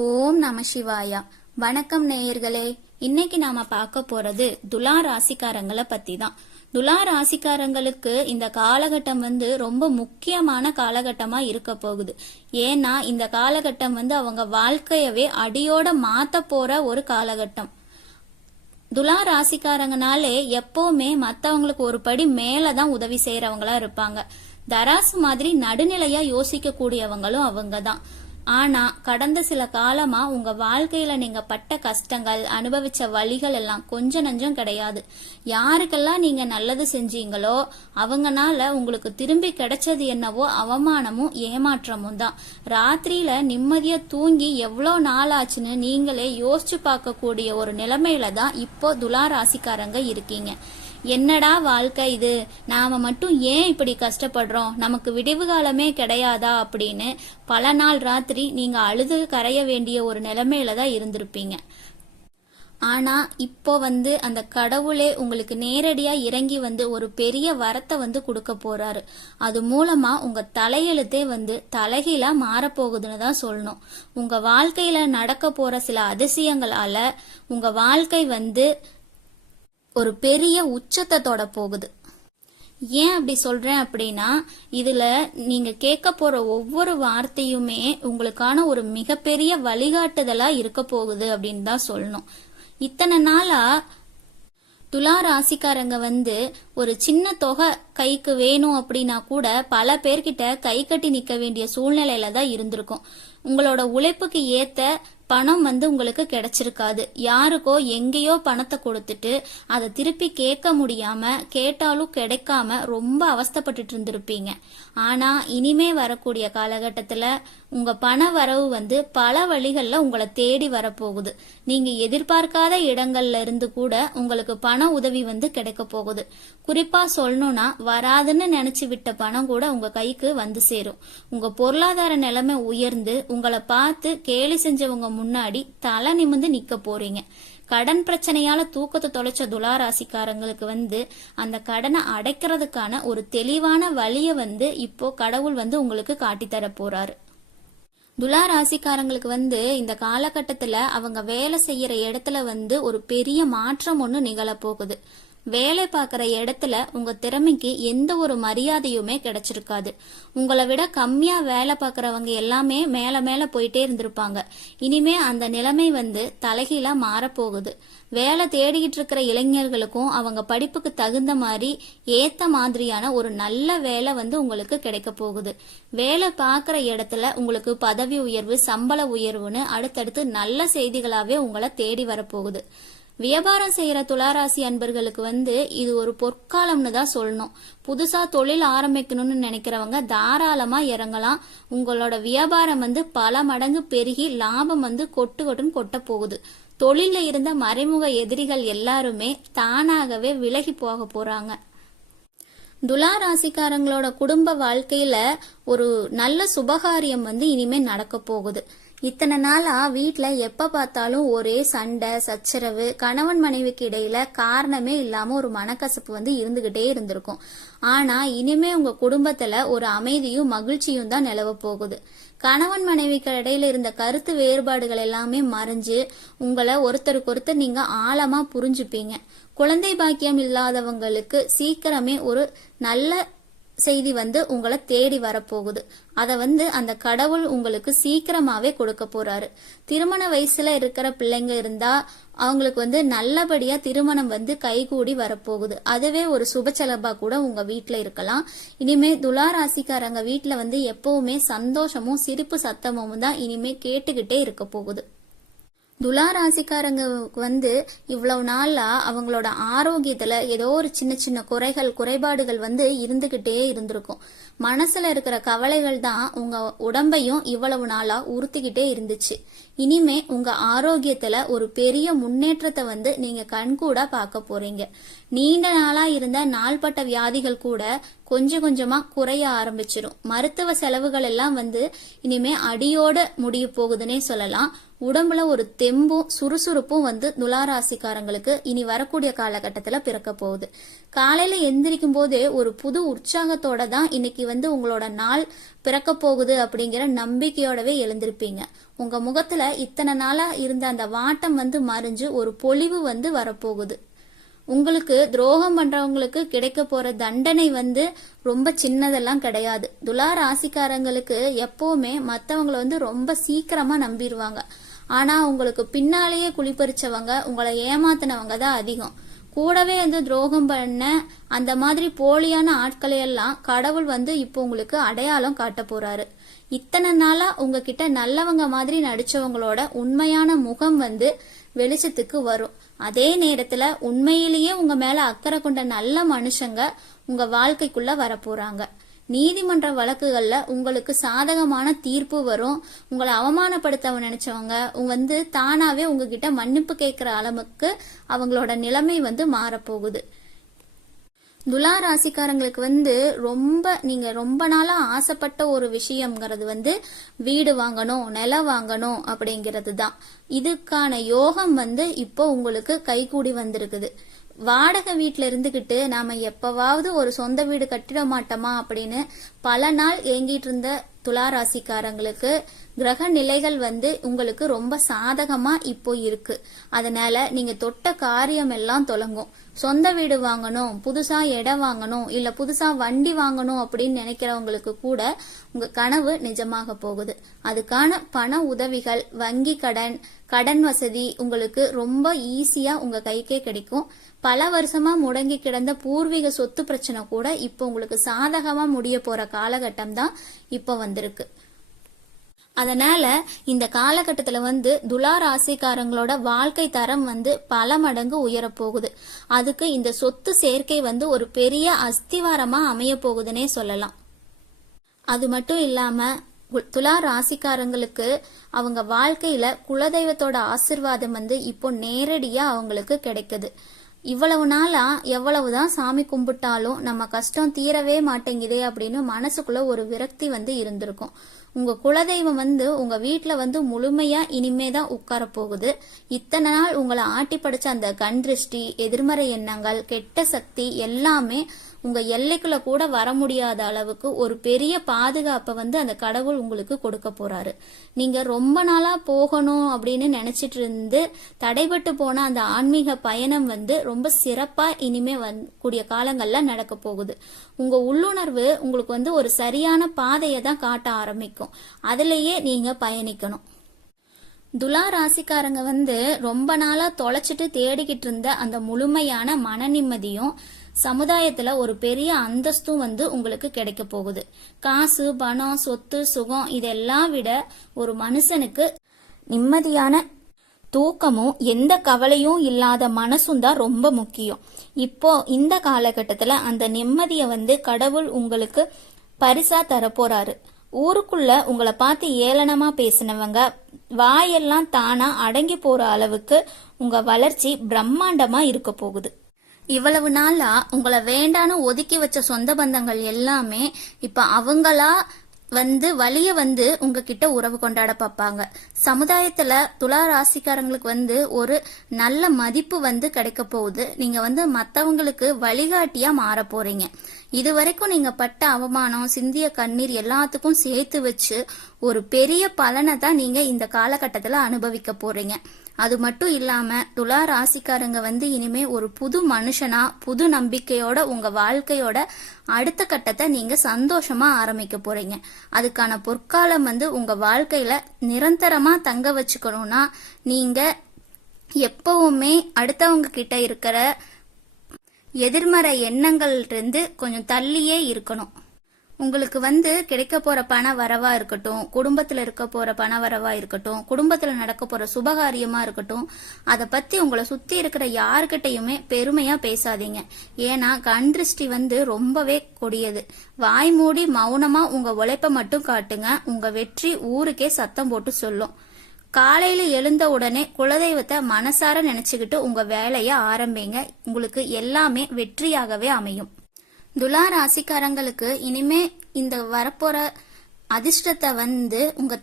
ஓம் நம சிவாயா. வணக்கம் நேயர்களே. இன்னைக்கு நாம பார்க்க போறது துலா ராசிக்காரங்களை பத்தி தான். துலா ராசிக்காரங்களுக்கு இந்த காலகட்டம் ரொம்ப முக்கியமான காலகட்டமா இருக்க போகுது. ஏன்னா இந்த காலகட்டம் அவங்க வாழ்க்கையவே அடியோட மாத்த போற ஒரு காலகட்டம். துலா ராசிக்காரங்கனாலே எப்பவுமே மத்தவங்களுக்கு ஒரு படி மேலதான் உதவி செய்யறவங்களா இருப்பாங்க. தராசு மாதிரி நடுநிலையா யோசிக்க கூடியவங்களும் அவங்கதான். ஆனா கடந்த சில காலமா உங்க வாழ்க்கையில நீங்க பட்ட கஷ்டங்கள், அனுபவிச்ச வலிகள் எல்லாம் கொஞ்சம் நஞ்சம் கிடையாது. யாருக்கெல்லாம் நீங்க நல்லது செஞ்சீங்களோ அவங்கனால உங்களுக்கு திரும்பி கிடைச்சது என்னவோ அவமானமும் ஏமாற்றமும் தான். ராத்திரியில நிம்மதியா தூங்கி எவ்வளோ நாள் ஆச்சுன்னு நீங்களே யோசிச்சு பார்க்க கூடிய ஒரு நிலைமையில தான் இப்போ துலா ராசிக்காரங்க இருக்கீங்க. என்னடா வாழ்க்கை இது, நாம மட்டும் ஏன் இப்படி கஷ்டப்படுறோம், நமக்கு விடிவு காலமே கிடையாதா அப்படின்னு பல நாள் ராத்திரி நீங்க அழுது கரைய வேண்டிய ஒரு நிலைமையில தான் இருந்திருப்பீங்க. ஆனா இப்போ அந்த கடவுளே உங்களுக்கு நேரடியா இறங்கி ஒரு பெரிய வரத்தை கொடுக்க போறாரு. அது மூலமா உங்க தலையெழுத்தே தலைகீழா மாறப்போகுதுன்னு தான் சொல்லணும். உங்க வாழ்க்கையில நடக்க போற சில அதிசயங்களால உங்க வாழ்க்கை ஒரு பெரிய உச்சத்தை தொட போகுது. ஏன் அப்படி சொல்றேன் அப்படின்னா, இதுல நீங்க கேட்க போற ஒவ்வொரு வார்த்தையுமே உங்களுக்கான ஒரு மிகப்பெரிய வழிகாட்டுதலா இருக்க போகுது அப்படின்னு தான் சொல்லணும். இத்தனை நாளா துலா ராசிக்காரங்க ஒரு சின்ன தொகை கைக்கு வேணும் அப்படின்னா கூட பல பேர்கிட்ட கை கட்டி நிக்க வேண்டிய சூழ்நிலையில தான் இருந்திருக்கும். உங்களோட உழைப்புக்கு ஏத்த பணம் உங்களுக்கு கிடைச்சிருக்காது. யாருக்கோ எங்கேயோ பணத்தை கொடுத்துட்டு அதை திருப்பி கேட்க முடியாம, கேட்டாலும் கிடைக்காம ரொம்ப அவஸ்தைப்பட்டுட்டு இருந்திருப்பீங்க. ஆனா இனிமே வரக்கூடிய காலகட்டத்துல உங்க பண வரவு பல வழிகள்ல உங்களை தேடி வரப்போகுது. நீங்க எதிர்பார்க்காத இடங்கள்ல இருந்து கூட உங்களுக்கு பண உதவி கிடைக்க போகுது. குறிப்பா சொல்லணும்னா, வராதுன்னு நினைச்சு விட்ட பணம் கூட உங்க கைக்கு சேரும். உங்க பொருளாதார நிலைமை உயர்ந்து உங்களை பார்த்து கேலி செஞ்சவங்க முன்னாடி தலை நிமிர்ந்து நிக்க போறீங்க. கடன் பிரச்சனையால தூக்கத்தை தொலைச்ச துலா ராசிக்காரங்களுக்கு அந்த கடனை அடைக்கிறதுக்கான ஒரு தெளிவான வழிய இப்போ கடவுள் உங்களுக்கு காட்டித்தர போறாரு. துலா ராசிக்காரங்களுக்கு இந்த காலகட்டத்துல அவங்க வேலை செய்யற இடத்துல ஒரு பெரிய மாற்றம் ஒண்ணு நிகழ போகுது. வேலை பார்க்குற இடத்துல உங்க திறமைக்கு எந்த ஒரு மரியாதையுமே கிடைச்சிருக்காது. உங்களை விட கம்மியா வேலை பார்க்கறவங்க எல்லாமே மேல மேல போயிட்டே இருந்திருப்பாங்க. இனிமே அந்த நிலைமை தலைகீழா மாறப்போகுது. வேலை தேடிக்கிட்டு இருக்கிற இளைஞர்களுக்கும் அவங்க படிப்புக்கு தகுந்த மாதிரி ஏத்த மாதிரியான ஒரு நல்ல வேலை உங்களுக்கு கிடைக்க போகுது. வேலை பார்க்குற இடத்துல உங்களுக்கு பதவி உயர்வு, சம்பள உயர்வுன்னு அடுத்தடுத்து நல்ல செய்திகளாவே உங்களை தேடி வரப்போகுது. வியாபாரம் செய்யற துளாராசி அன்பர்களுக்கு இது ஒரு பொற்காலம்னு தான் சொல்லணும். புதுசா தொழில் ஆரம்பிக்கணும்னு நினைக்கிறவங்க தாராளமா இறங்கலாம். உங்களோட வியாபாரம் பல மடங்கு பெருகி லாபம் கொட்டுன்னு கொட்ட போகுது. தொழில இருந்த மறைமுக எதிரிகள் எல்லாருமே தானாகவே விலகி போக போறாங்க. துலா ராசிக்காரங்களோட குடும்ப வாழ்க்கையில ஒரு நல்ல சுபகாரியம் இனிமே நடக்க போகுது. இத்தனை நாளா வீட்டுல எப்ப பார்த்தாலும் ஒரே சண்டை சச்சரவு, கணவன் மனைவிக்கு இடையில காரணமே இல்லாம ஒரு மனக்கசப்பு இருந்துகிட்டே இருந்திருக்கும். ஆனா இனிமே உங்க குடும்பத்துல ஒரு அமைதியும் மகிழ்ச்சியும் தான் நிலவ போகுது. கணவன் மனைவிக்கு இடையில இருந்த கருத்து வேறுபாடுகள் எல்லாமே மறைஞ்சு உங்களை ஒருத்தருக்கு ஒருத்தர் நீங்க ஆழமா புரிஞ்சுப்பீங்க. குழந்தை பாக்கியம் இல்லாதவங்களுக்கு சீக்கிரமே ஒரு நல்ல செய்தி உங்களை தேடி வரப்போகுது. அத அந்த கடவுள் உங்களுக்கு சீக்கிரமாவே கொடுக்க போறாரு. திருமண வயசுல இருக்கிற பிள்ளைங்க இருந்தா அவங்களுக்கு நல்லபடியா திருமணம் கைகூடி வரப்போகுது. அதுவே ஒரு சுப செலவா கூட உங்க வீட்டுல இருக்கலாம். இனிமே துலா ராசிக்காரங்க வீட்டுல எப்பவுமே சந்தோஷமும் சிரிப்பு சத்தமும் தான் இனிமே கேட்டுக்கிட்டே இருக்க போகுது. துலா ராசிக்காரங்க இவ்வளவு நாளா அவங்களோட ஆரோக்கியத்துல ஏதோ ஒரு சின்ன சின்ன குறைபாடுகள் இருந்துகிட்டே இருந்திருக்கும். மனசுல இருக்கிற கவலைகள் தான் உங்க உடம்பையும் இவ்வளவு நாளா உறுத்திக்கிட்டே இருந்துச்சு. இனிமே உங்க ஆரோக்கியத்துல ஒரு பெரிய முன்னேற்றத்தை நீங்க கண்கூடா பார்க்க போறீங்க. நீண்ட நாளா இருந்த நாள்பட்ட வியாதிகள் கூட கொஞ்சம் கொஞ்சமா குறைய ஆரம்பிச்சிடும். மருத்துவ செலவுகள் எல்லாம் வந்து இனிமே அடியோட முடிய போகுதுன்னே சொல்லலாம். உடம்புல ஒரு தெம்பும் சுறுசுறுப்பும் வந்து துளாராசிக்காரங்களுக்கு இனி வரக்கூடிய காலகட்டத்துல பிறக்க போகுது. காலையில எந்திரிக்கும் போதே ஒரு புது உற்சாகத்தோட தான் இன்னைக்கு வந்து உங்களோட நாள் பிறக்க போகுது அப்படிங்கிற நம்பிக்கையோடவே எழுந்திருப்பீங்க. உங்க முகத்துல இத்தனை நாளா இருந்த அந்த வாட்டம் வந்து மறைஞ்சு ஒரு பொலிவு வந்து வரப்போகுது. உங்களுக்கு துரோகம் பண்றவங்களுக்கு கிடைக்க போற தண்டனை வந்து ரொம்ப சின்னதெல்லாம் கிடையாது. துலா ராசிக்காரங்களுக்கு எப்பவுமே மத்தவங்களை வந்து ரொம்ப சீக்கிரமா நம்பிடுவாங்க. ஆனா உங்களுக்கு பின்னாலேயே குளிப்பறிச்சவங்க, உங்களை ஏமாத்தினவங்க தான் அதிகம். கூடவே வந்து துரோகம் பண்ண அந்த மாதிரி போலியான ஆட்களை எல்லாம் கடவுள் வந்து இப்போ உங்களுக்கு அடையாளம் காட்ட போறாரு. இத்தனை நாளா உங்ககிட்ட நல்லவங்க மாதிரி நடிச்சவங்களோட உண்மையான முகம் வந்து வெளிச்சத்துக்கு வரும். அதே நேரத்துல உண்மையிலேயே உங்க மேல அக்கறை கொண்ட நல்ல மனுஷங்க உங்க வாழ்க்கைக்குள்ள வரப்போறாங்க. நீதிமன்ற வழக்குகள்ல உங்களுக்கு சாதகமான தீர்ப்பு வரும். உங்களை அவமானப்படுத்த நினைச்சவங்க வந்து தானாவே உங்ககிட்ட மன்னிப்பு கேட்கிற அளவுக்கு அவங்களோட நிலைமை வந்து மாறப்போகுது. துலா ராசிக்காரங்களுக்கு வந்து நீங்க ரொம்ப நாளா ஆசைப்பட்ட ஒரு விஷயம்ங்கிறது வந்து வீடு வாங்கணும், நிலம் வாங்கணும் அப்படிங்கிறது தான். இதுக்கான யோகம் வந்து இப்போ உங்களுக்கு கைகூடி வந்திருக்குது. வாடகை வீட்டுல இருந்துகிட்டு நாம எப்பவாவது ஒரு சொந்த வீடு கட்டிட மாட்டோமா அப்படின்னு பல நாள் ஏங்கிட்டு இருந்த துலா ராசிக்காரங்களுக்கு கிரக நிலைகள் வந்து உங்களுக்கு ரொம்ப சாதகமா இப்போ இருக்கு. அதனால நீங்க தொட்ட காரியம் எல்லாம் தொடங்கும். சொந்த வீடு வாங்கணும், புதுசா இடம் வாங்கணும், இல்ல புதுசா வண்டி வாங்கணும் அப்படின்னு நினைக்கிறவங்களுக்கு கூட உங்க கனவு நிஜமாக போகுது. அதுக்கான பண உதவிகள், வங்கி கடன் வசதி உங்களுக்கு ரொம்ப ஈஸியா உங்க கைக்கே கிடைக்கும். பல வருஷமா முடங்கி கிடந்த பூர்வீக சொத்து பிரச்சனை கூட இப்போ உங்களுக்கு சாதகமா முடிய போற காலகட்டம் தான் இப்ப வந்திருக்கு. அதனால இந்த காலகட்டத்துல வந்து துலா ராசிக்காரங்களோட வாழ்க்கை தரம் வந்து பல மடங்கு உயரப்போகுது. அதுக்கு இந்த சொத்து சேர்க்கை வந்து ஒரு பெரிய அஸ்திவாரமா அமைய போகுதுன்னே சொல்லலாம். அது மட்டும் இல்லாம துலா ராசிக்காரங்களுக்கு அவங்க வாழ்க்கையில குலதெய்வத்தோட ஆசிர்வாதம் வந்து இப்போ நேரடியா அவங்களுக்கு கிடைக்குது. இவ்வளவு நாளா எவ்வளவுதான் சாமி கும்பிட்டாலும் நம்ம கஷ்டம் தீரவே மாட்டேங்குதே அப்படின்னு மனசுக்குள்ள ஒரு விரக்தி வந்து இருந்திருக்கும். உங்க குலதெய்வம் வந்து உங்க வீட்டுல வந்து முழுமையா இனிமேதான் உட்கார போகுது. இத்தனை நாள் உங்களை ஆட்டி படைச்ச அந்த கண் திருஷ்டி, எதிர்மறை எண்ணங்கள், கெட்ட சக்தி எல்லாமே உங்க எல்லைக்குள்ள கூட வர முடியாத அளவுக்கு ஒரு பெரிய பாதுகாப்பை வந்து அந்த கடவுள் உங்களுக்கு கொடுக்க போறாரு. நீங்க ரொம்ப நாளா போகணும் அப்படின்னு நினைச்சிட்டு இருந்து தடைபட்டு போன அந்த ஆன்மீக பயணம் வந்து ரொம்ப சிறப்பா இனிமே கூடிய காலங்கள்ல நடக்க போகுது. உங்க உள்ளுணர்வு உங்களுக்கு வந்து ஒரு சரியான பாதையை தான் காட்ட ஆரம்பிக்கும். அதுலயே நீங்க பயணிக்கணும். துலா ராசிக்காரங்க வந்து ரொம்ப நாளா தொலைச்சிட்டு தேடிக்கிட்டு இருந்த அந்த முழுமையான மன நிம்மதியும் சமுதாயத்துல ஒரு பெரிய அந்தஸ்தும் வந்து உங்களுக்கு கிடைக்க போகுது. காசு, பணம், சொத்து, சுகம் இதெல்லாம் விட ஒரு மனுஷனுக்கு நிம்மதியான தூக்கமும் எந்த கவலையும் இல்லாத மனசும் தான் ரொம்ப முக்கியம். இப்போ இந்த காலகட்டத்துல அந்த நிம்மதியை வந்து கடவுள் உங்களுக்கு பரிசா தரப்போறாரு. ஊருக்குள்ள உங்களை பார்த்து ஏளனமா பேசினவங்க வாயெல்லாம் தானா அடங்கி போற அளவுக்கு உங்க வளர்ச்சி பிரம்மாண்டமா இருக்க போகுது. இவ்வளவு நாளா உங்களை வேண்டான்னு ஒதுக்கி வச்ச சொந்த பந்தங்கள் எல்லாமே இப்ப அவங்களா வந்து வலிய வந்து உங்ககிட்ட உறவு கொண்டாட பார்ப்பாங்க. சமுதாயத்துல துலா ராசிக்காரங்களுக்கு வந்து ஒரு நல்ல மதிப்பு வந்து கிடைக்க போகுது. நீங்க வந்து மத்தவங்களுக்கு வழிகாட்டியா மாற போறீங்க. இது வரைக்கும் நீங்க பட்ட அவமானம், சிந்திய கண்ணீர் எல்லாத்துக்கும் சேர்த்து வச்சு ஒரு பெரிய பலனை தான் நீங்க இந்த காலகட்டத்துல அனுபவிக்க போறீங்க. அது மட்டும் இல்லாம துலா ராசிக்காரங்க வந்து இனிமே ஒரு புது மனுஷனா, புது நம்பிக்கையோட உங்க வாழ்க்கையோட அடுத்த கட்டத்தை நீங்க சந்தோஷமா ஆரம்பிக்க போறீங்க. அதுக்கான பொற்காலம் வந்து உங்க வாழ்க்கையில நிரந்தரமா தங்க வச்சுக்கணும்னா நீங்க எப்பவுமே அடுத்தவங்க கிட்ட இருக்கிற எதிர்மறை எண்ணங்கள் இருந்து கொஞ்சம் தள்ளியே இருக்கணும். உங்களுக்கு வந்து கிடைக்க போற பண வரவா இருக்கட்டும், குடும்பத்துல இருக்க போற பண வரவா இருக்கட்டும், குடும்பத்துல நடக்க போற சுபகாரியமா இருக்கட்டும், அதை பத்தி உங்களை சுத்தி இருக்கிற யாருக்கிட்டையுமே பெருமையா பேசாதீங்க. ஏன்னா கண் திருஷ்டி வந்து ரொம்பவே கொடியது. வாய் மூடி மௌனமா உங்க உழைப்ப மட்டும் காட்டுங்க. உங்க வெற்றி ஊருக்கே சத்தம் போட்டு சொல்லும். காலையில எழுந்த உடனே குலதெய்வத்தை மனசார நினைச்சுக்கிட்டு உங்க வேலைய ஆரம்பிங்க. உங்களுக்கு எல்லாமே வெற்றியாகவே அமையும். துலா ராசிக்காரங்களுக்கு இனிமே இந்த வரப்போற அதிர்ஷ்டத்தை வந்து உங்க